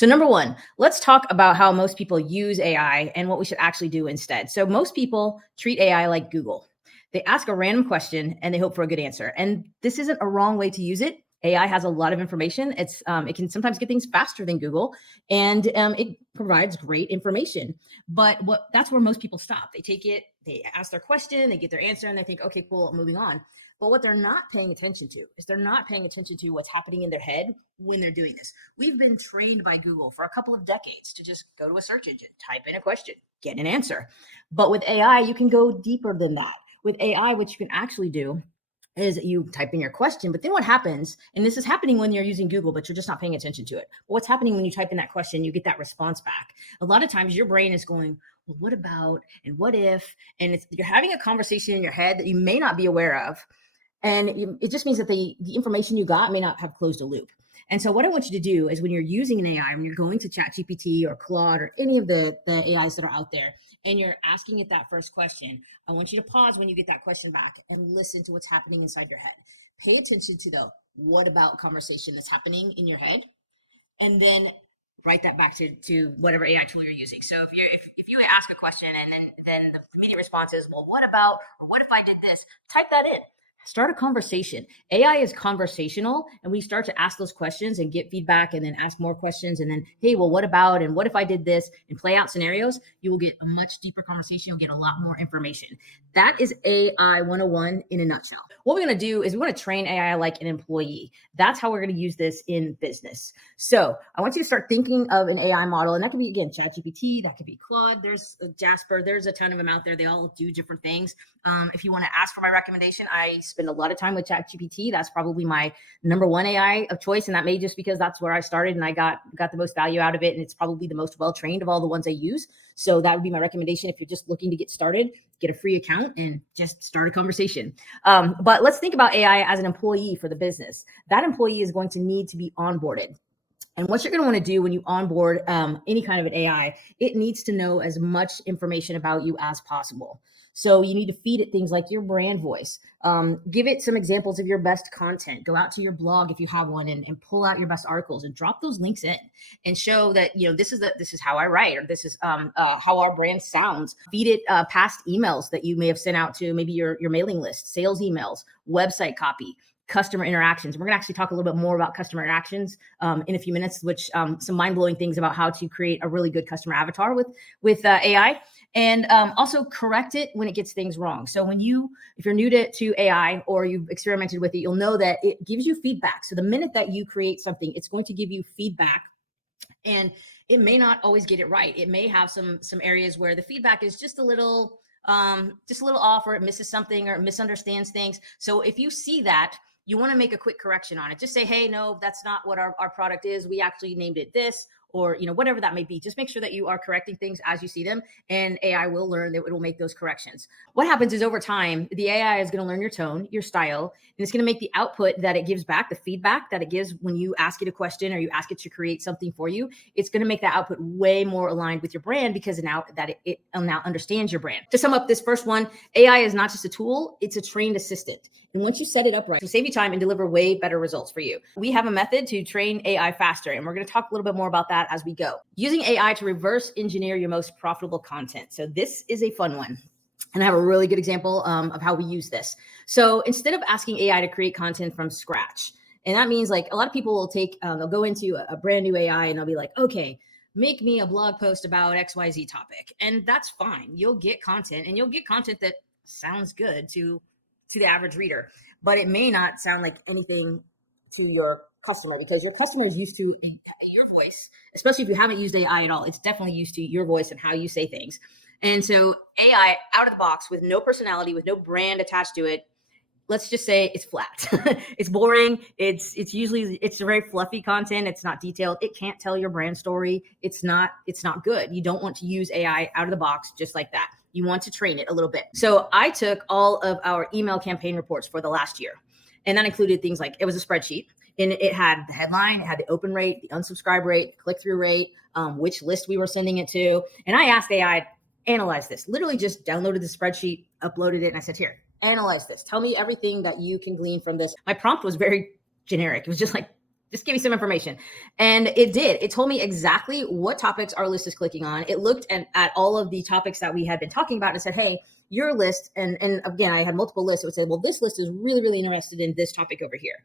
So, number one, let's talk about how most people use AI and what we should actually do instead. So, most people treat AI like Google. They ask a random question and they hope for a good answer. And this isn't a wrong way to use it. AI has a lot of information. It can sometimes get things faster than Google, and it provides great information. But that's where most people stop. They take it, they ask their question, they get their answer, and they think, okay, cool, I'm moving on. But what they're not paying attention to is they're not paying attention to what's happening in their head when they're doing this. We've been trained by Google for a couple of decades to just go to a search engine, type in a question, get an answer. But with AI, you can go deeper than that. With AI, what you can actually do is you type in your question, but then what happens, and this is happening when you're using Google, but you're just not paying attention to it. But what's happening when you type in that question, you get that response back. A lot of times your brain is going, well, what about, and what if, and you're having a conversation in your head that you may not be aware of. And it just means that the information you got may not have closed a loop. And so what I want you to do is when you're using an AI, when you're going to ChatGPT or Claude or any of the AIs that are out there, and you're asking it that first question, I want you to pause when you get that question back and listen to what's happening inside your head. Pay attention to the what about conversation that's happening in your head, and then write that back to whatever AI tool you're using. So if you ask a question and then the immediate response is, well, what about, or what if I did this? Type that in. Start a conversation. AI is conversational, and we start to ask those questions and get feedback and then ask more questions. And then, hey, well, what about, and what if I did this, and play out scenarios, you will get a much deeper conversation. You'll get a lot more information. That is AI 101 in a nutshell. What we're going to do is we want to train AI like an employee. That's how we're going to use this in business. So I want you to start thinking of an AI model, and that could be, again, ChatGPT, that could be Claude, there's Jasper, there's a ton of them out there. They all do different things. If you want to ask for my recommendation, I spend a lot of time with ChatGPT. That's probably my number one AI of choice. And that may just because that's where I started and I got the most value out of it. And it's probably the most well-trained of all the ones I use. So that would be my recommendation. If you're just looking to get started, get a free account and just start a conversation. But let's think about AI as an employee for the business. That employee is going to need to be onboarded. And what you're going to want to do when you onboard any kind of an AI, it needs to know as much information about you as possible. So you need to feed it things like your brand voice. Give it some examples of your best content. Go out to your blog if you have one and pull out your best articles and drop those links in and show that, this is how I write, or this is how our brand sounds. Feed it past emails that you may have sent out to maybe your mailing list, sales emails, website copy, customer interactions. We're going to actually talk a little bit more about customer interactions in a few minutes, which some mind-blowing things about how to create a really good customer avatar with AI. And also correct it when it gets things wrong. So if you're new to AI or you've experimented with it, you'll know that it gives you feedback. So the minute that you create something, it's going to give you feedback, and it may not always get it right. It may have some areas where the feedback is just a little off, or it misses something, or it misunderstands things. So if you see that, you want to make a quick correction on it. Just say, hey, no, that's not what our product is. We actually named it this, or whatever that may be. Just make sure that you are correcting things as you see them, and AI will learn that it will make those corrections. What happens is over time, the AI is going to learn your tone, your style, and it's going to make the output that it gives back, the feedback that it gives when you ask it a question or you ask it to create something for you. It's going to make that output way more aligned with your brand, because now that it now understands your brand. To sum up this first one, AI is not just a tool, it's a trained assistant. And once you set it up right, it'll save you time and deliver way better results for you. We have a method to train AI faster, and we're going to talk a little bit more about that as we go. Using AI to reverse engineer your most profitable content. So this is a fun one. And I have a really good example of how we use this. So instead of asking AI to create content from scratch, and that means like a lot of people will they'll go into a brand new AI and they'll be like, okay, make me a blog post about XYZ topic. And that's fine. You'll get content, and you'll get content that sounds good to the average reader, but it may not sound like anything to your customer, because your customer is used to your voice, especially if you haven't used AI at all. It's definitely used to your voice and how you say things. And so AI out of the box with no personality, with no brand attached to it, let's just say it's flat. It's boring. It's very fluffy content. It's not detailed. It can't tell your brand story. It's not good. You don't want to use AI out of the box just like that. You want to train it a little bit. So I took all of our email campaign reports for the last year, and that included things like, it was a spreadsheet, and it had the headline, it had the open rate, the unsubscribe rate, click-through rate, which list we were sending it to. And I asked AI, analyze this. Literally just downloaded the spreadsheet, uploaded it, and I said, here, analyze this. Tell me everything that you can glean from this. My prompt was very generic. It was just like, just give me some information. And it did. It told me exactly what topics our list is clicking on. It looked at all of the topics that we had been talking about and said, hey, your list, and again, I had multiple lists. It would say, well, this list is really, really interested in this topic over here.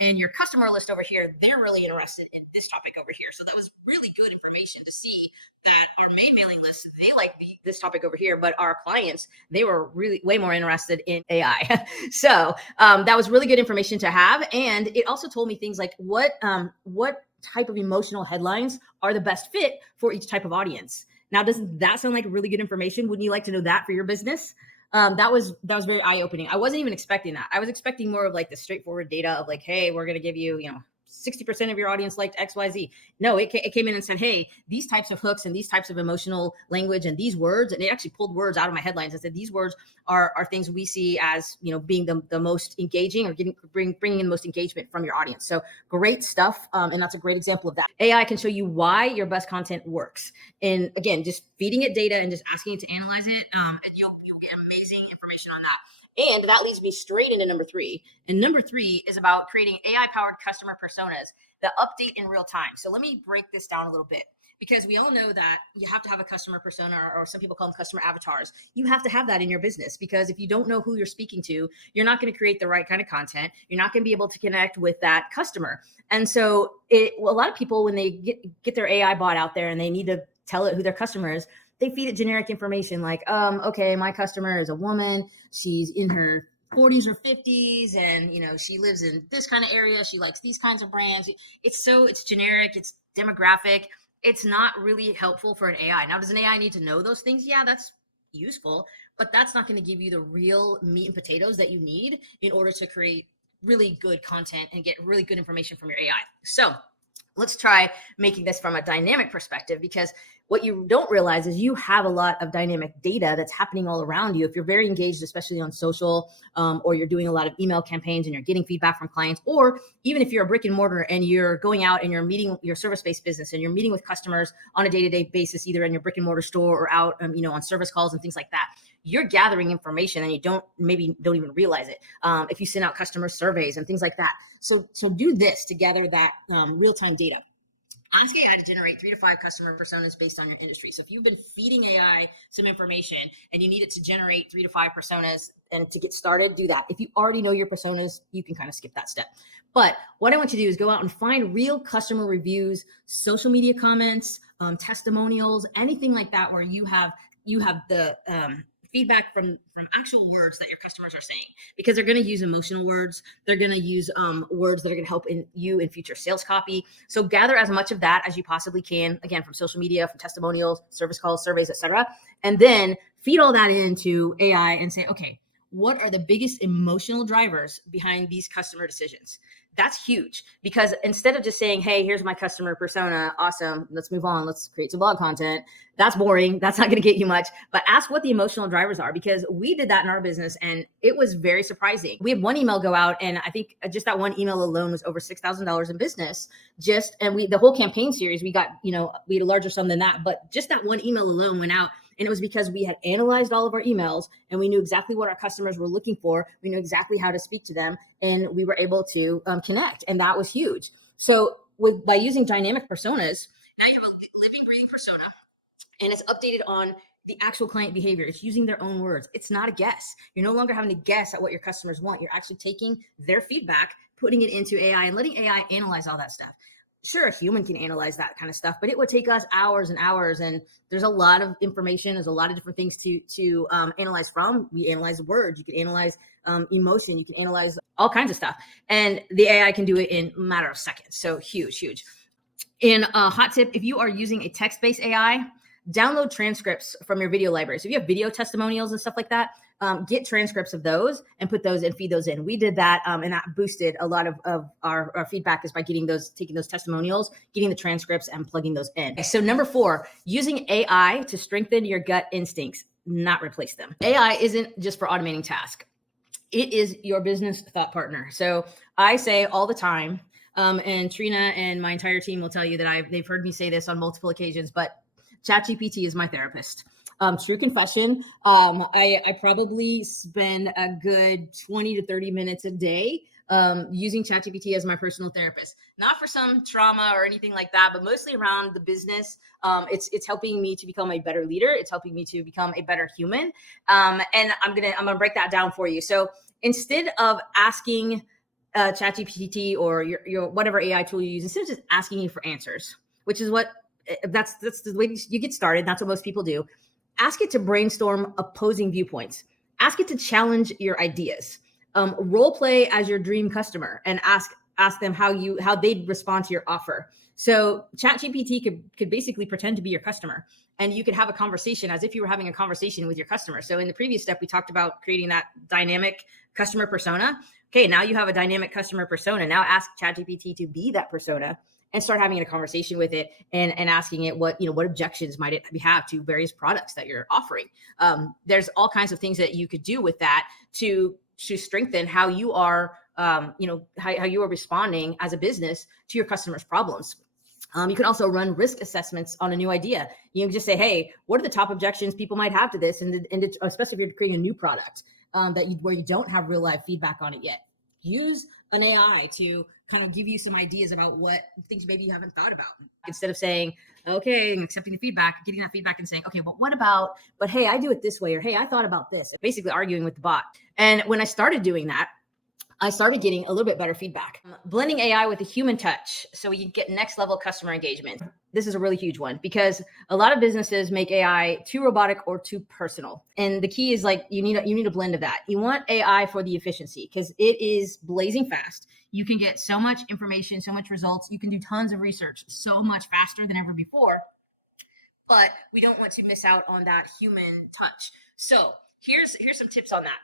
And your customer list over here, they're really interested in this topic over here. So that was really good information to see that our main mailing list, they like this topic over here, but our clients, they were really way more interested in AI. So that was really good information to have. And it also told me things like what type of emotional headlines are the best fit for each type of audience. Now, doesn't that sound like really good information? Wouldn't you like to know that for your business? That was very eye-opening. I wasn't even expecting that. I was expecting more of like the straightforward data of like, hey, we're going to give you, 60% of your audience liked XYZ. No, it came in and said, hey, these types of hooks and these types of emotional language and these words, and it actually pulled words out of my headlines and said, these words are things we see as, being the most engaging or bringing in the most engagement from your audience. So great stuff. And that's a great example of that. AI can show you why your best content works. And again, just feeding it data and just asking it to analyze it, you'll get amazing information on that. And that leads me straight into number 3. And number 3 is about creating AI-powered customer personas that update in real time. So let me break this down a little bit, because we all know that you have to have a customer persona, or some people call them customer avatars. You have to have that in your business, because if you don't know who you're speaking to, you're not going to create the right kind of content. You're not going to be able to connect with that customer. And so a lot of people, when they get their AI bot out there and they need to tell it who their customer is, they feed it generic information like, okay, my customer is a woman. She's in her 40s or 50s, and she lives in this kind of area. She likes these kinds of brands. It's generic. It's demographic. It's not really helpful for an AI. Now, does an AI need to know those things? Yeah, that's useful, but that's not going to give you the real meat and potatoes that you need in order to create really good content and get really good information from your AI. So let's try making this from a dynamic perspective, because what you don't realize is you have a lot of dynamic data that's happening all around you. If you're very engaged, especially on social, or you're doing a lot of email campaigns and you're getting feedback from clients, or even if you're a brick and mortar and you're going out and you're meeting your service-based business and you're meeting with customers on a day-to-day basis, either in your brick and mortar store or out, on service calls and things like that, you're gathering information and you don't even realize it. If you send out customer surveys and things like that. So do this to gather that real-time data. Ask AI to generate 3 to 5 customer personas based on your industry. So if you've been feeding AI some information and you need it to generate 3 to 5 personas and to get started, do that. If you already know your personas, you can kind of skip that step. But what I want you to do is go out and find real customer reviews, social media comments, testimonials, anything like that, where you have the feedback from actual words that your customers are saying, because they're going to use emotional words. They're going to use words that are going to help you in future sales copy. So gather as much of that as you possibly can, again, from social media, from testimonials, service calls, surveys, etc. And then feed all that into AI and say, okay, what are the biggest emotional drivers behind these customer decisions? That's huge, because instead of just saying, hey, here's my customer persona, awesome, let's move on, let's create some blog content. That's boring. That's not going to get you much. But ask what the emotional drivers are, because we did that in our business and it was very surprising. We had one email go out, and I think just that one email alone was over $6,000 in business. The whole campaign series, we got, we had a larger sum than that, but just that one email alone went out. And it was because we had analyzed all of our emails and we knew exactly what our customers were looking for. We knew exactly how to speak to them, and we were able to connect. And that was huge. So by using dynamic personas, now you have a living, breathing persona, and it's updated on the actual client behavior. It's using their own words. It's not a guess. You're no longer having to guess at what your customers want. You're actually taking their feedback, putting it into AI, and letting AI analyze all that stuff. Sure, a human can analyze that kind of stuff, but it would take us hours and hours. And there's a lot of information. There's a lot of different things to analyze from. We analyze words. You can analyze emotion. You can analyze all kinds of stuff. And the AI can do it in a matter of seconds. So huge. And a hot tip, if you are using a text-based AI, download transcripts from your video library. So if you have video testimonials and stuff like that, get transcripts of those and put those and feed those in. We did that, and that boosted a lot of our feedback, is by taking those testimonials, getting the transcripts, and plugging those in. So number 4, using AI to strengthen your gut instincts, not replace them. AI isn't just for automating tasks. It is your business thought partner. So I say all the time, and Trina and my entire team will tell you that they've heard me say this on multiple occasions, but ChatGPT is my therapist. True confession. I probably spend a good 20 to 30 minutes a day using ChatGPT as my personal therapist, not for some trauma or anything like that, but mostly around the business. It's helping me to become a better leader. It's helping me to become a better human. And I'm gonna break that down for you. So instead of asking ChatGPT or your whatever AI tool you use, instead of just asking you for answers, which is what that's the way you get started. That's what most people do. Ask it to brainstorm opposing viewpoints. Ask it to challenge your ideas. Role play as your dream customer and ask them how they'd respond to your offer. So ChatGPT could basically pretend to be your customer, and you could have a conversation as if you were having a conversation with your customer. So in the previous step, we talked about creating that dynamic customer persona. Okay, now you have a dynamic customer persona. Now ask ChatGPT to be that persona and start having a conversation with it and asking it what objections might it have to various products that you're offering. There's all kinds of things that you could do with that to strengthen how you are, how you are responding as a business to your customers' problems. You can also run risk assessments on a new idea. You can just say, hey, what are the top objections people might have to this? And especially if you're creating a new product where you don't have real life feedback on it yet. Use an AI to kind of give you some ideas about what things maybe you haven't thought about. Instead of saying, okay, and accepting the feedback, getting that feedback and saying, okay, well, what about, but hey, I do it this way, or hey, I thought about this. Basically arguing with the bot. And when I started doing that, I started getting a little bit better feedback. Blending AI with a human touch so we can get next level customer engagement. This is a really huge one because a lot of businesses make AI too robotic or too personal. And the key is you need a blend of that. You want AI for the efficiency because it is blazing fast. You can get so much information, so much results. You can do tons of research so much faster than ever before. But we don't want to miss out on that human touch. So here's some tips on that.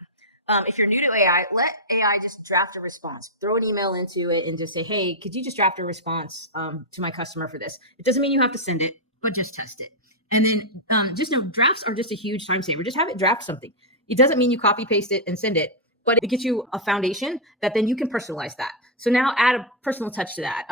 If you're new to AI, let AI just draft a response. Throw an email into it and just say, hey, could you just draft a response to my customer for this? It doesn't mean you have to send it, but just test it. And then just know drafts are just a huge time saver. Just have it draft something. It doesn't mean you copy paste it and send it, but it gets you a foundation that then you can personalize that. So now add a personal touch to that.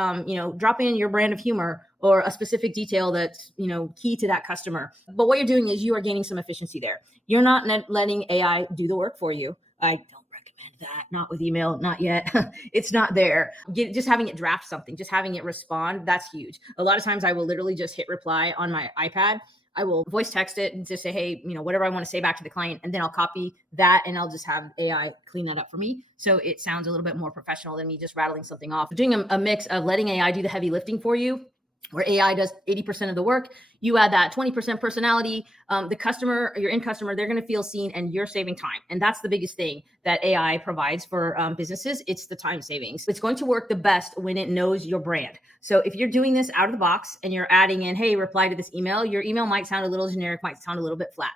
Drop in your brand of humor or a specific detail that's, key to that customer. But what you're doing is you are gaining some efficiency there. You're not letting AI do the work for you. I don't recommend that. Not with email, not yet. It's not there. Just having it draft something, just having it respond, that's huge. A lot of times I will literally just hit reply on my iPad. I will voice text it and just say, hey, whatever I want to say back to the client. And then I'll copy that and I'll just have AI clean that up for me. So it sounds a little bit more professional than me just rattling something off. Doing a mix of letting AI do the heavy lifting for you, where AI does 80% of the work. You add that 20% personality. The customer, your end customer, they're going to feel seen and you're saving time. And that's the biggest thing that AI provides for businesses. It's the time savings. It's going to work the best when it knows your brand. So if you're doing this out of the box and you're adding in, hey, reply to this email, your email might sound a little generic, might sound a little bit flat.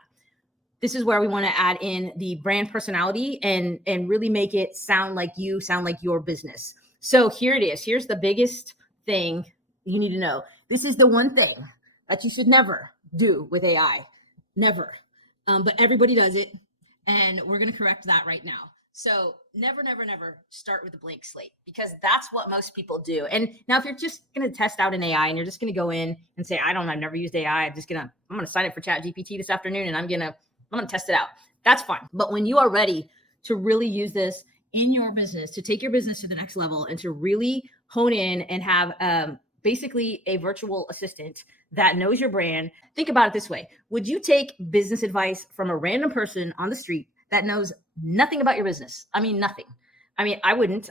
This is where we want to add in the brand personality and really make it sound like your business. So here it is. Here's the biggest thing you need to know. This is the one thing that you should never do with AI. Never. But everybody does it. And we're going to correct that right now. So never, never, never start with a blank slate because that's what most people do. And now if you're just going to test out an AI and you're just going to go in and say, I've never used AI. I'm going to sign up for ChatGPT this afternoon and I'm going to test it out. That's fine. But when you are ready to really use this in your business, to take your business to the next level and to really hone in and have, basically a virtual assistant that knows your brand. Think about it this way. Would you take business advice from a random person on the street that knows nothing about your business? Nothing. I wouldn't.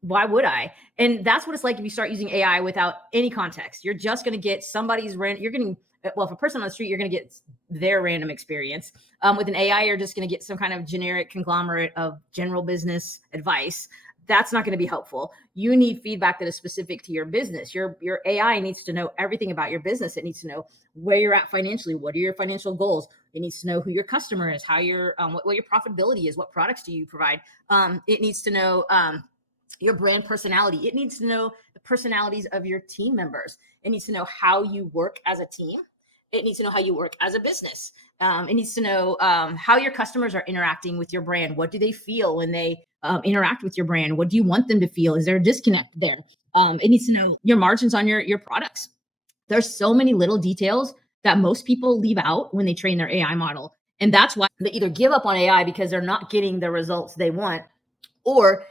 Why would I? And that's what it's like if you start using AI without any context. You're just going to get somebody's if a person on the street, you're going to get their random experience. With an AI, you're just going to get some kind of generic conglomerate of general business advice. That's not going to be helpful. You need feedback that is specific to your business. Your AI needs to know everything about your business. It needs to know where you're at financially. What are your financial goals? It needs to know who your customer is, how what your profitability is, what products do you provide. It needs to know your brand personality. It needs to know the personalities of your team members. It needs to know how you work as a team. It needs to know how you work as a business. It needs to know how your customers are interacting with your brand. What do they feel when they interact with your brand? What do you want them to feel? Is there a disconnect there? It needs to know your margins on your products. There's so many little details that most people leave out when they train their AI model. And that's why they either give up on AI because they're not getting the results they want, or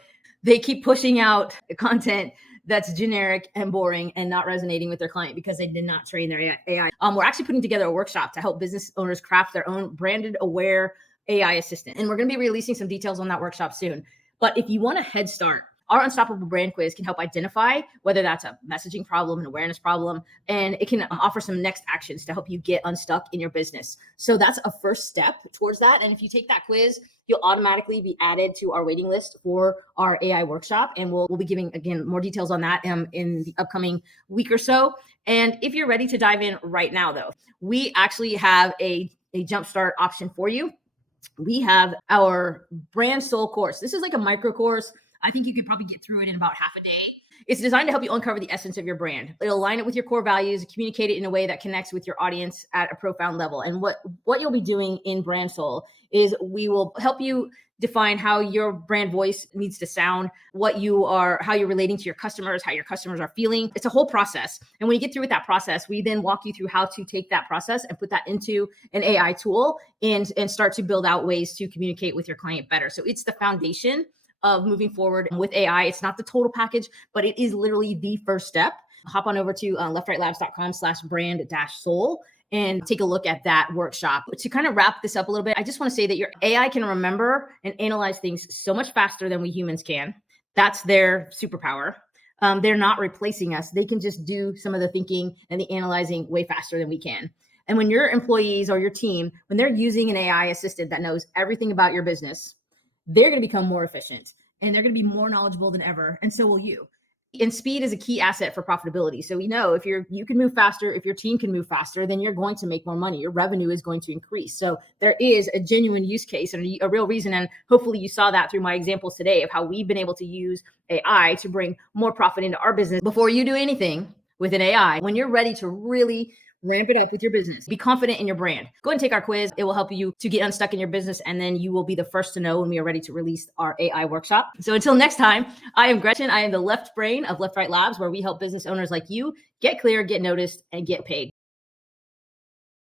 they keep pushing out content that's generic and boring and not resonating with their client because they did not train their AI. We're actually putting together a workshop to help business owners craft their own branded aware AI assistant. And we're going to be releasing some details on that workshop soon. But if you want a head start, our Unstoppable Brand Quiz can help identify whether that's a messaging problem, an awareness problem, and it can offer some next actions to help you get unstuck in your business. So that's a first step towards that. And if you take that quiz, you'll automatically be added to our waiting list for our AI workshop. And we'll be giving, again, more details on that in the upcoming week or so. And if you're ready to dive in right now, though, we actually have a jumpstart option for you. We have our Brand Soul course. This is like a micro course. I think you could probably get through it in about half a day. It's designed to help you uncover the essence of your brand. It'll align it with your core values, communicate it in a way that connects with your audience at a profound level. And what you'll be doing in Brand Soul is we will help you define how your brand voice needs to sound, how you're relating to your customers, how your customers are feeling. It's a whole process. And when you get through with that process, we then walk you through how to take that process and put that into an AI tool and start to build out ways to communicate with your client better. So it's the foundation of moving forward with AI. It's not the total package, but it is literally the first step. Hop on over to leftrightlabs.com/brand-soul and take a look at that workshop. To kind of wrap this up a little bit, I just want to say that your AI can remember and analyze things so much faster than we humans can. That's their superpower. They're not replacing us. They can just do some of the thinking and the analyzing way faster than we can. And when your employees or your team, when they're using an AI assistant that knows everything about your business, they're going to become more efficient and they're going to be more knowledgeable than ever. And so will you. And speed is a key asset for profitability. So we know if you can move faster, if your team can move faster, then you're going to make more money. Your revenue is going to increase. So there is a genuine use case and a real reason. And hopefully you saw that through my examples today of how we've been able to use AI to bring more profit into our business. Before you do anything with an AI, when you're ready to really ramp it up with your business, be confident in your brand, go and take our quiz. It will help you to get unstuck in your business. And then you will be the first to know when we are ready to release our AI workshop. So until next time, I am Gretchen. I am the left brain of Left Right Labs, where we help business owners like you get clear, get noticed, and get paid.